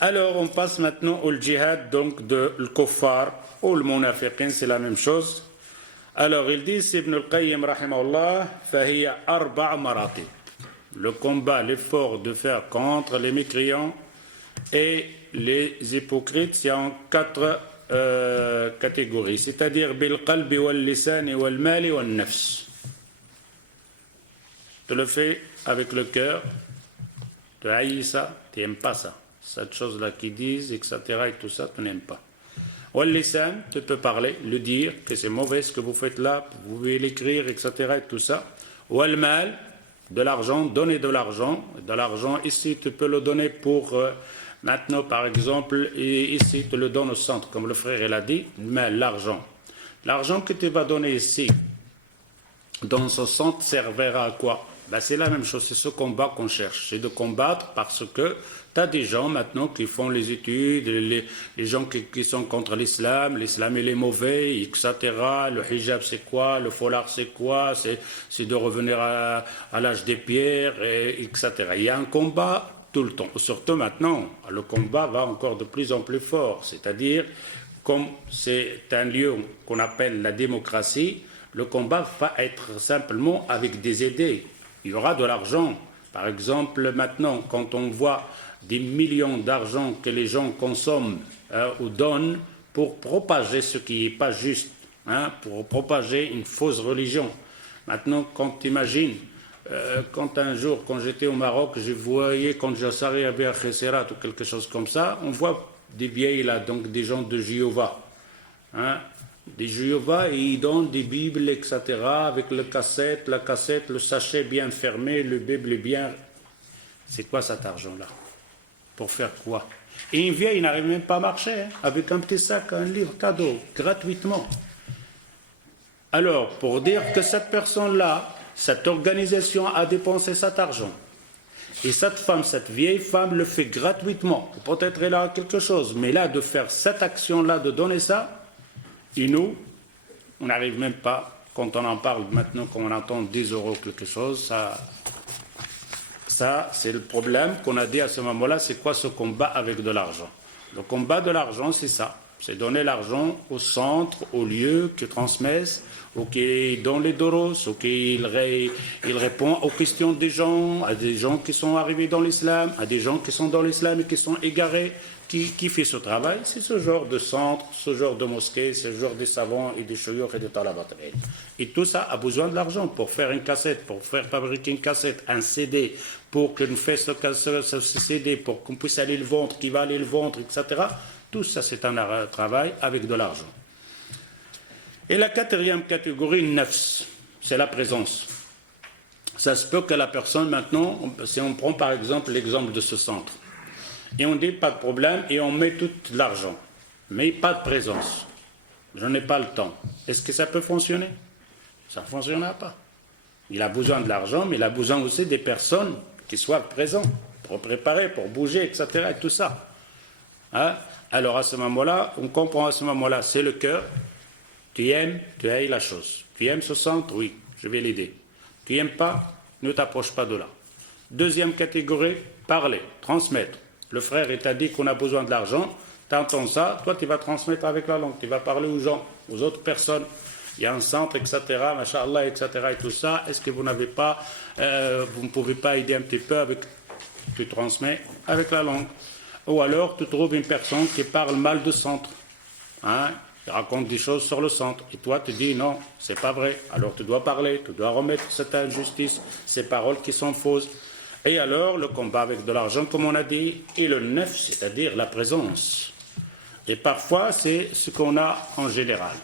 Alors, on passe maintenant au djihad, donc de l'kuffar ou le munafiqin, c'est la même chose. Alors, il dit, Ibn al-Qayyim, rahimahullah, فهي أربع مراتب. Le combat, l'effort de faire contre les mécréants et les hypocrites, c'est en quatre catégories, c'est-à-dire bil qalbi wal lisan wal mali wal nafs. Tu le fais avec le cœur, tu haïs ça, tu n'aimes pas ça. Cette chose-là qui disent, etc. et tout ça, tu n'aimes pas. Wal lisan, tu peux parler, le dire, que c'est mauvais ce que vous faites là, vous pouvez l'écrire, etc. et tout ça. Wal mal, de l'argent, donner de l'argent. De l'argent, ici, tu peux le donner pour, maintenant, par exemple, et ici, tu le donnes au centre, comme le frère l'a dit, mais l'argent. L'argent que tu vas donner ici, dans ce centre, servira à quoi? Ben, c'est la même chose, c'est ce combat qu'on cherche, c'est de combattre parce que tu as des gens maintenant qui font les études, les gens qui sont contre l'islam il est mauvais, etc. Le hijab c'est quoi, le foulard c'est quoi, c'est de revenir à l'âge des pierres, etc. Il y a un combat tout le temps, surtout maintenant, le combat va encore de plus en plus fort, c'est-à-dire comme c'est un lieu qu'on appelle la démocratie, le combat va être simplement avec des idées. Il y aura de l'argent. Par exemple, maintenant, quand on voit des millions d'argent que les gens consomment ou donnent pour propager ce qui n'est pas juste, pour propager une fausse religion. Maintenant, quand tu imagines, quand un jour, quand j'étais au Maroc, je voyais, quand Jassari avait à Khesserat ou quelque chose comme ça, on voit des vieilles là, donc des gens de Jéhovah. Des Jéhovah, et ils donnent des Bibles, etc., avec la cassette, le sachet bien fermé, le Bible est bien... C'est quoi cet argent-là? Pour faire quoi? Et une vieille n'arrive même pas à marcher, avec un petit sac, un livre cadeau, gratuitement. Alors, pour dire que cette personne-là, cette organisation a dépensé cet argent, et cette femme, cette vieille femme le fait gratuitement, peut-être elle a quelque chose, mais là, de faire cette action-là, de donner ça, et nous, on n'arrive même pas, quand on en parle maintenant, quand on entend 10 € quelque chose, ça c'est le problème qu'on a dit à ce moment-là, c'est quoi ce combat avec de l'argent? Le combat de l'argent, c'est ça, c'est donner l'argent au centre, au lieu qui transmettent, ou qui donne les doros, ou qui répond aux questions des gens, à des gens qui sont arrivés dans l'islam, à des gens qui sont dans l'islam et qui sont égarés. Qui fait ce travail? C'est ce genre de centre, ce genre de mosquée, ce genre de savants et des chouyours et des talabat. Et tout ça a besoin de l'argent pour faire une cassette, pour faire fabriquer une cassette, un CD, pour qu'on fasse ce CD, pour qu'on puisse aller le vendre, qui va aller le vendre, etc. Tout ça, c'est un travail avec de l'argent. Et la quatrième catégorie, nafs, c'est la présence. Ça se peut que la personne, maintenant, si on prend par exemple l'exemple de ce centre, et on dit pas de problème et on met tout l'argent, mais pas de présence. Je n'ai pas le temps. Est-ce que ça peut fonctionner? Ça ne fonctionnera pas. Il a besoin de l'argent, mais il a besoin aussi des personnes qui soient présentes pour préparer, pour bouger, etc. et tout ça. Alors à ce moment-là, on comprend à ce moment-là, c'est le cœur. Tu aimes, tu haïs la chose. Tu aimes ce centre? Oui, je vais l'aider. Tu n'aimes pas? Ne t'approche pas de là. Deuxième catégorie, parler, transmettre. Le frère t'a dit qu'on a besoin de l'argent, tu entends ça, toi tu vas transmettre avec la langue, tu vas parler aux gens, aux autres personnes. Il y a un centre, etc., machallah, etc., et tout ça. Est-ce que vous n'avez pas, vous ne pouvez pas aider un petit peu avec, tu transmets avec la langue. Ou alors tu trouves une personne qui parle mal du centre, qui raconte des choses sur le centre, et toi tu dis non, c'est pas vrai. Alors tu dois parler, tu dois remettre cette injustice, ces paroles qui sont fausses. Et alors, le combat avec de l'argent, comme on a dit, et le neuf, c'est-à-dire la présence. Et parfois, c'est ce qu'on a en général.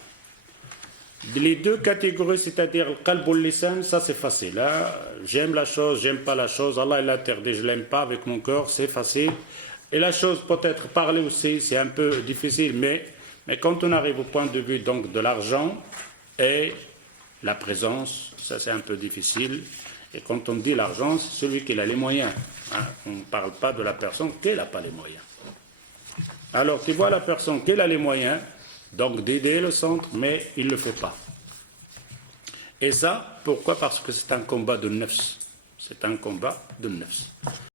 Les deux catégories, c'est-à-dire le qalb ou le lisan, ça c'est facile. J'aime la chose, j'aime pas la chose, Allah il l'interdit, je l'aime pas avec mon cœur, c'est facile. Et la chose, peut-être parler aussi, c'est un peu difficile, mais quand on arrive au point de vue donc de l'argent et la présence, ça c'est un peu difficile. Et quand on dit l'argent, c'est celui qui a les moyens. On ne parle pas de la personne qui n'a pas les moyens. Alors, tu vois la personne qui a les moyens, donc d'aider le centre, mais il ne le fait pas. Et ça, pourquoi? Parce que c'est un combat de nefs. C'est un combat de nefs.